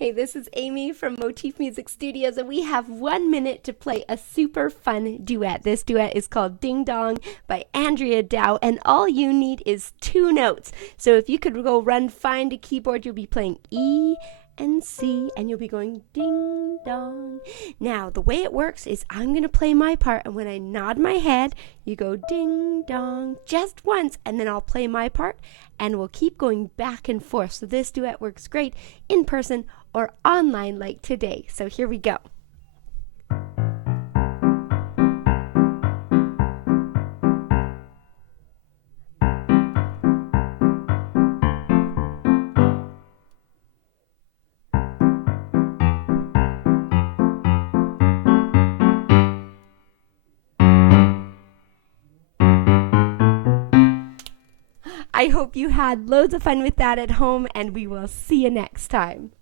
Hey, this is Amy from Motif Music Studios, and we have 1 minute to play a super fun duet. This duet is called Ding Dong by Andrea Dow, and all you need is 2 notes. So if you could go find a keyboard, you'll be playing E and C, and you'll be going ding dong. Now, the way it works is I'm going to play my part, and when I nod my head, you go ding dong just once, and then I'll play my part, and we'll keep going back and forth. So this duet works great in person or online like today. So here we go. I hope you had loads of fun with that at home, and we will see you next time.